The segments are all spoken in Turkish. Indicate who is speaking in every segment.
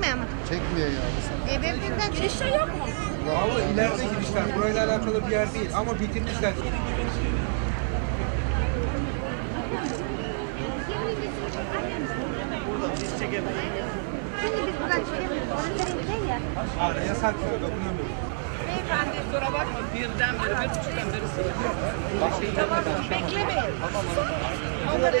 Speaker 1: Çekmiyor mu?
Speaker 2: Çekmiyor yani.
Speaker 1: E benim bizden girişte yok mu?
Speaker 3: Vallahi ileride girişler. Burayla alakalı bir yer değil ama bitirmişler.
Speaker 1: Şimdi biz buradan çekemiyoruz. Onun üzerinde ya.
Speaker 3: Araya saklıyor, dokunamıyor.
Speaker 1: Beyefendi.
Speaker 4: Kusura bakma birden beri bir buçuktan beri sığınıyor.
Speaker 1: Beklemeyin.
Speaker 5: Lan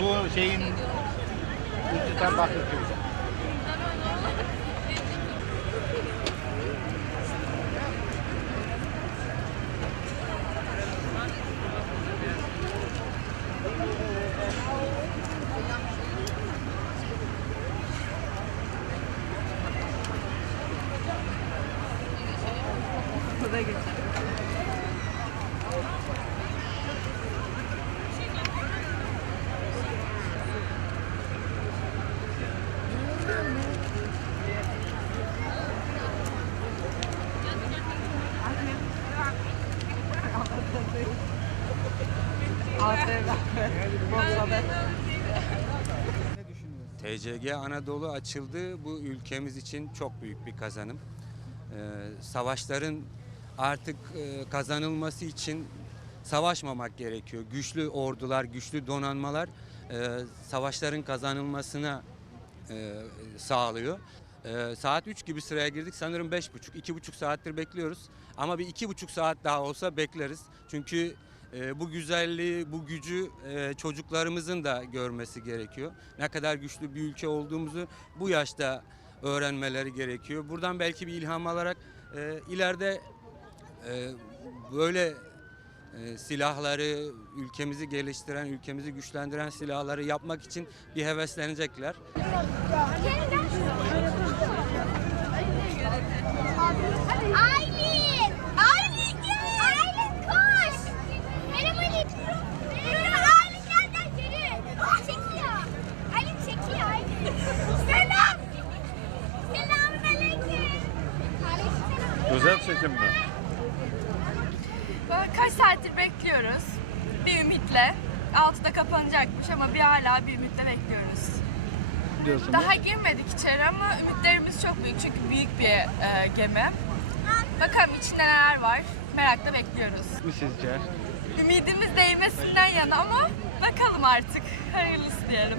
Speaker 5: bu şeyin üstünden bakıyor.
Speaker 6: TCG Anadolu açıldı. Bu ülkemiz için çok büyük bir kazanım. Ee, savaşların artık e, kazanılması için savaşmamak gerekiyor. Güçlü ordular, güçlü donanmalar e, savaşların kazanılmasına e, sağlıyor. E, saat 3 gibi sıraya girdik. Sanırım 5.30, 2.5 saattir bekliyoruz. Ama bir 2.5 saat daha olsa bekleriz. Çünkü e, bu güzelliği, bu gücü e, çocuklarımızın da görmesi gerekiyor. Ne kadar güçlü bir ülke olduğumuzu bu yaşta öğrenmeleri gerekiyor. Buradan belki bir ilham alarak e, ileride e, böyle e, silahları, ülkemizi geliştiren, ülkemizi güçlendiren silahları yapmak için bir heveslenecekler.
Speaker 5: Özel çekim mi?
Speaker 7: Böyle kaç saattir bekliyoruz. Bir ümitle. Altıda kapanacakmış ama bir hala bir ümitle bekliyoruz.
Speaker 5: Diyorsun.
Speaker 7: Daha girmedik içeri ama ümitlerimiz çok büyük çünkü büyük bir e, gemi. Bakalım içinde neler var. Merakla bekliyoruz.
Speaker 5: Bu sizce?
Speaker 7: Ümidimiz değmesinden yana ama bakalım artık. Hayırlısı diyelim.